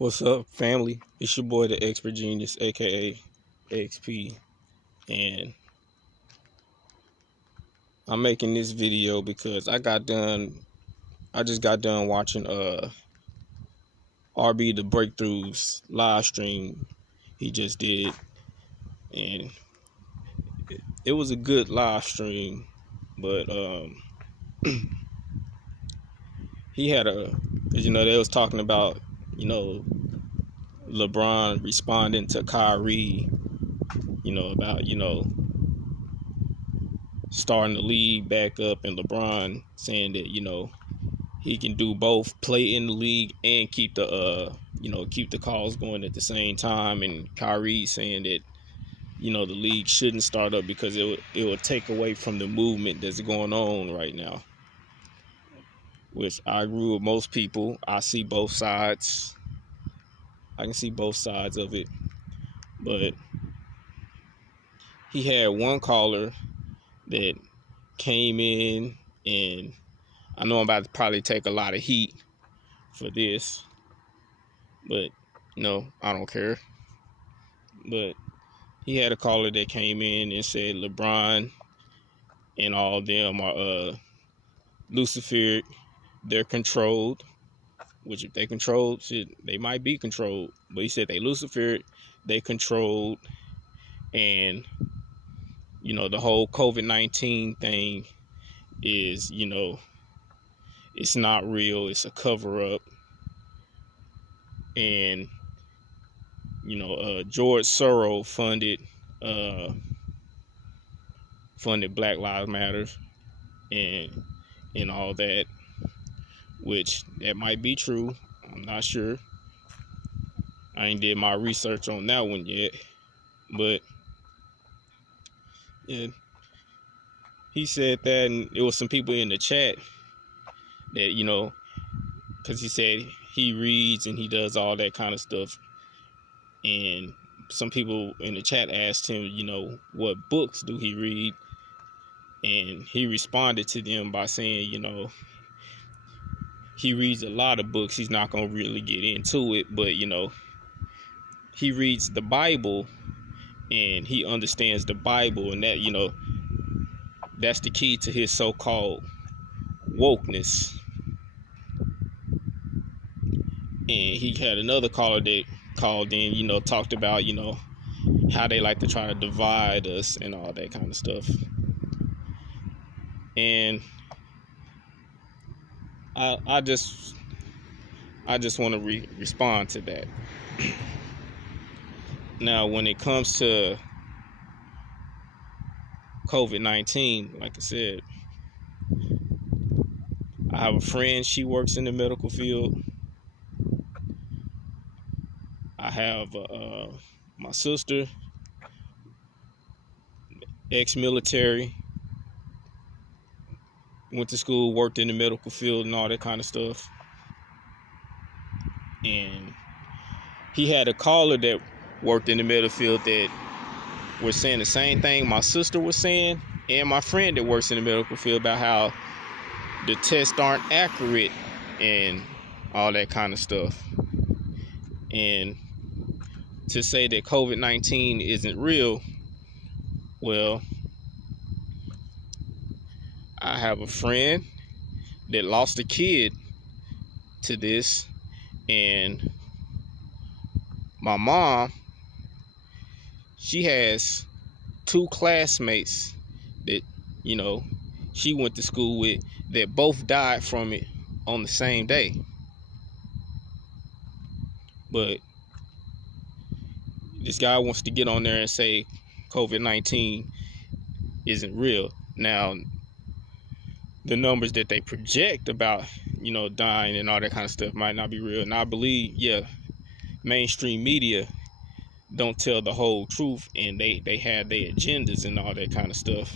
What's up, family? It's your boy, the Expert Genius, aka XP, and I'm making this video because I just got done watching RB the Breakthroughs live stream he just did, and it was a good live stream, but he had cause they was talking about LeBron responding to Kyrie, about starting the league back up, and LeBron saying that he can do both, play in the league and keep the calls going at the same time, and Kyrie saying that the league shouldn't start up because it would take away from the movement that's going on right now, which I agree with most people. I see both sides. I can see both sides of it, but he had one caller that came in, and I know I'm about to probably take a lot of heat for this, but I don't care. But he had a caller that came in and said LeBron and all of them are Luciferic. They're controlled, which if they controlled, shit, they might be controlled. But he said they Luciferic, they controlled, and the whole COVID-19 thing is, it's not real. It's a cover up. And, George Soros funded Black Lives Matter and all that, which that might be true. I'm not sure. I ain't did my research on that one yet. But yeah, he said that, and it was some people in the chat that, because he said he reads and he does all that kind of stuff. And some people in the chat asked him, what books do he read? And he responded to them by saying, he reads a lot of books. He's not going to really get into it, but, he reads the Bible and he understands the Bible, and that, that's the key to his so-called wokeness. And he had another caller that called in, talked about, how they like to try to divide us and all that kind of stuff. And I just want to respond to that. Now, when it comes to COVID-19, like I said, I have a friend, she works in the medical field. I have my sister, ex-military, went to school, worked in the medical field and all that kind of stuff. And he had a caller that worked in the medical field that was saying the same thing my sister was saying, and my friend that works in the medical field, about how the tests aren't accurate and all that kind of stuff. And to say that COVID-19 isn't real, well, I have a friend that lost a kid to this, and my mom, she has two classmates that, she went to school with that both died from it on the same day. But this guy wants to get on there and say COVID-19 isn't real. Now, the numbers that they project about, dying and all that kind of stuff might not be real. And I believe, mainstream media don't tell the whole truth, and they have their agendas and all that kind of stuff.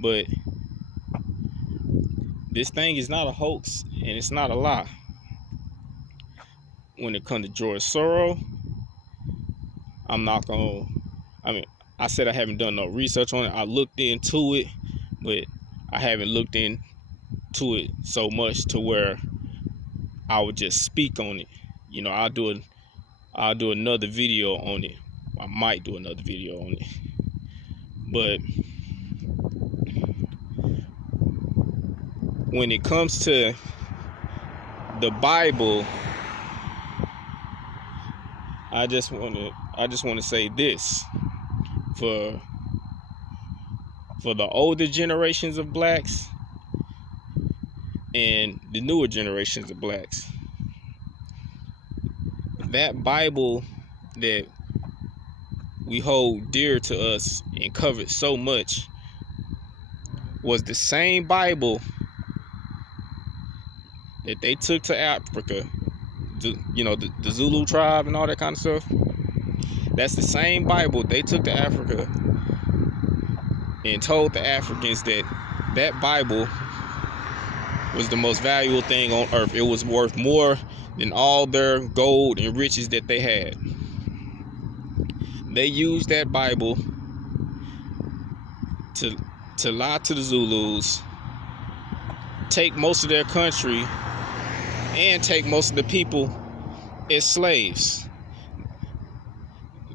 But this thing is not a hoax, and it's not a lie. When it comes to George Soros, I said I haven't done no research on it. I looked into it, but I haven't looked into it so much to where I would just speak on it. I'll do I'll do another video on it. I might do another video on it. But when it comes to the Bible, I just want to say this for the older generations of blacks and the newer generations of blacks. That Bible that we hold dear to us and covered so much was the same Bible that they took to Africa, the Zulu tribe and all that kind of stuff. That's the same Bible they took to Africa and told the Africans that that Bible was the most valuable thing on earth. It was worth more than all their gold and riches that they had. They used that Bible to lie to the Zulus, take most of their country, and take most of the people as slaves.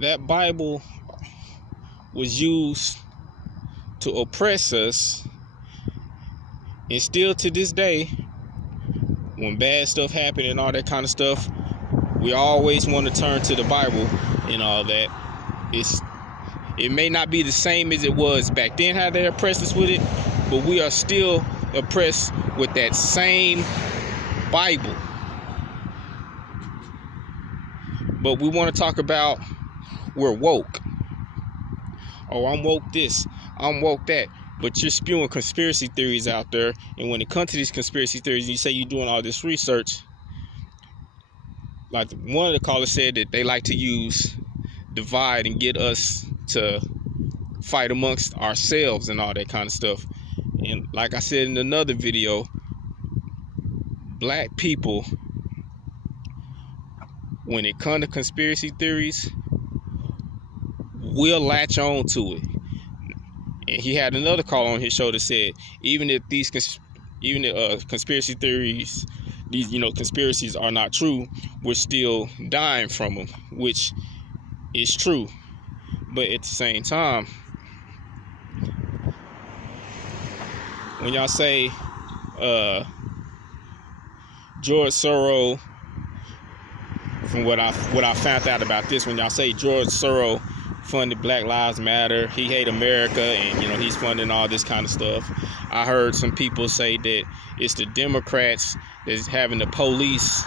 That Bible was used to oppress us, and still to this day, when bad stuff happened and all that kind of stuff, we always want to turn to the Bible and all that. It may not be the same as it was back then, how they oppressed us with it, but we are still oppressed with that same Bible. But we want to talk about we're woke. Oh, I'm woke this, I'm woke that. But you're spewing conspiracy theories out there, and when it comes to these conspiracy theories, you say you're doing all this research. Like one of the callers said that they like to use divide and get us to fight amongst ourselves and all that kind of stuff. And like I said in another video, black people, when it comes to conspiracy theories, will latch on to it. And he had another call on his show that said, even if conspiracy theories, these conspiracies are not true, we're still dying from them, which is true. But at the same time, when y'all say George Soros, from what I found out about this, when y'all say George Soros funded Black Lives Matter, he hate America, and he's funding all this kind of stuff. I heard some people say that it's the Democrats that's having the police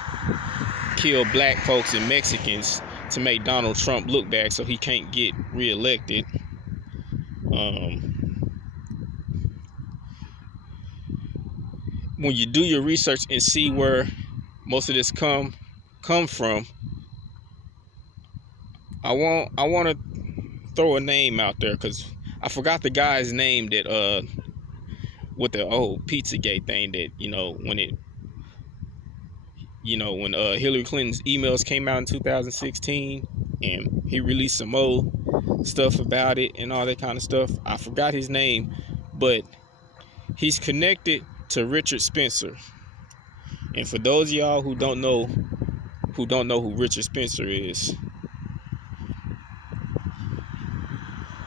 kill black folks and Mexicans to make Donald Trump look bad so he can't get reelected. When you do your research and see where most of this come from, I want to throw a name out there, because I forgot the guy's name that with the old Pizzagate thing, that when Hillary Clinton's emails came out in 2016 and he released some more stuff about it and all that kind of stuff. I forgot his name, but he's connected to Richard Spencer. And for those of y'all who don't know who Richard Spencer is,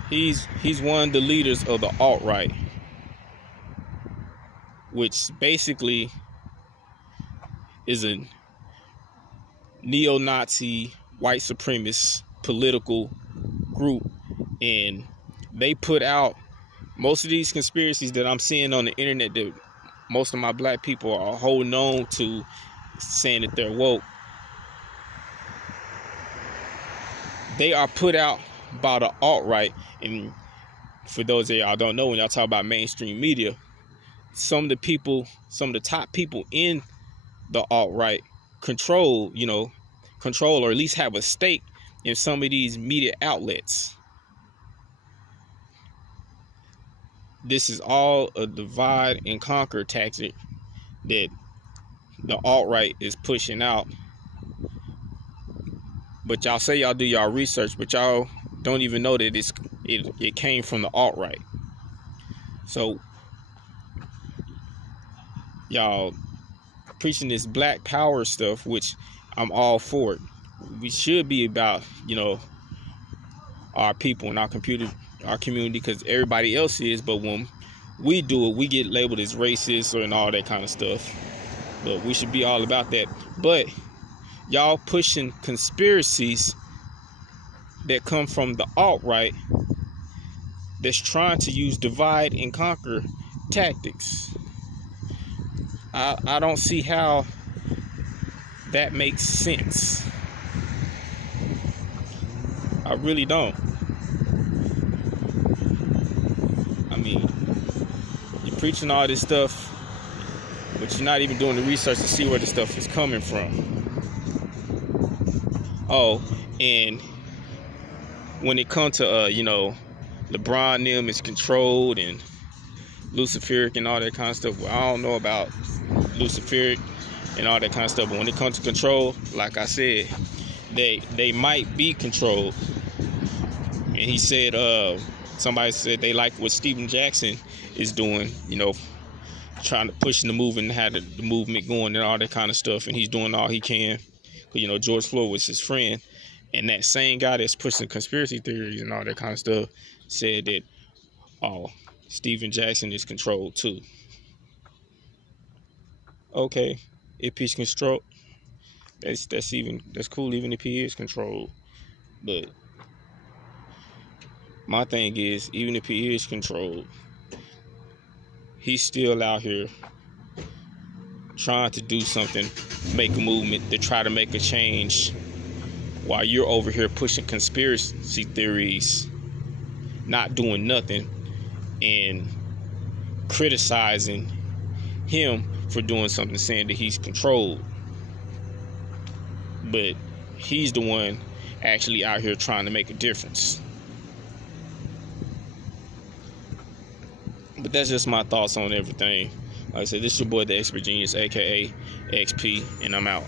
he's one of the leaders of the alt-right, which basically is a neo-Nazi white supremacist political group. And they put out most of these conspiracies that I'm seeing on the internet that most of my black people are holding on to, saying that they're woke. They are put out by the alt-right. And for those of y'all who don't know, when y'all talk about mainstream media, some of the top people in the alt-right control or at least have a stake in some of these media outlets. This is all a divide and conquer tactic that the alt-right is pushing out. But y'all say y'all do y'all research, but y'all don't even know that it came from the alt-right. So y'all preaching this black power stuff, which I'm all for it. we should be about, our people and our community, because everybody else is. But when we do it, we get labeled as racist and all that kind of stuff. But we should be all about that. But y'all pushing conspiracies that come from the alt-right that's trying to use divide and conquer tactics. I don't see how that makes sense. I really don't. I mean, you're preaching all this stuff, but you're not even doing the research to see where the stuff is coming from. Oh, and when it comes to, LeBron them is controlled and Luciferic and all that kind of stuff. Well, I don't know about Luciferic and all that kind of stuff, but when it comes to control, like I said, they might be controlled. And he said, somebody said they like what Stephen Jackson is doing, trying to push the movement, have the movement going and all that kind of stuff. And he's doing all he can. Because, George Floyd was his friend. And that same guy that's pushing conspiracy theories and all that kind of stuff said that, Stephen Jackson is controlled too. Okay, if he's controlled, that's cool, even if he is controlled. But my thing is, even if he is controlled, he's still out here trying to do something, make a movement to try to make a change, while you're over here pushing conspiracy theories, not doing nothing, and criticizing him for doing something, saying that he's controlled. But he's the one actually out here trying to make a difference. But that's just my thoughts on everything. Like I said, this is your boy, the Expert Genius, aka XP, and I'm out.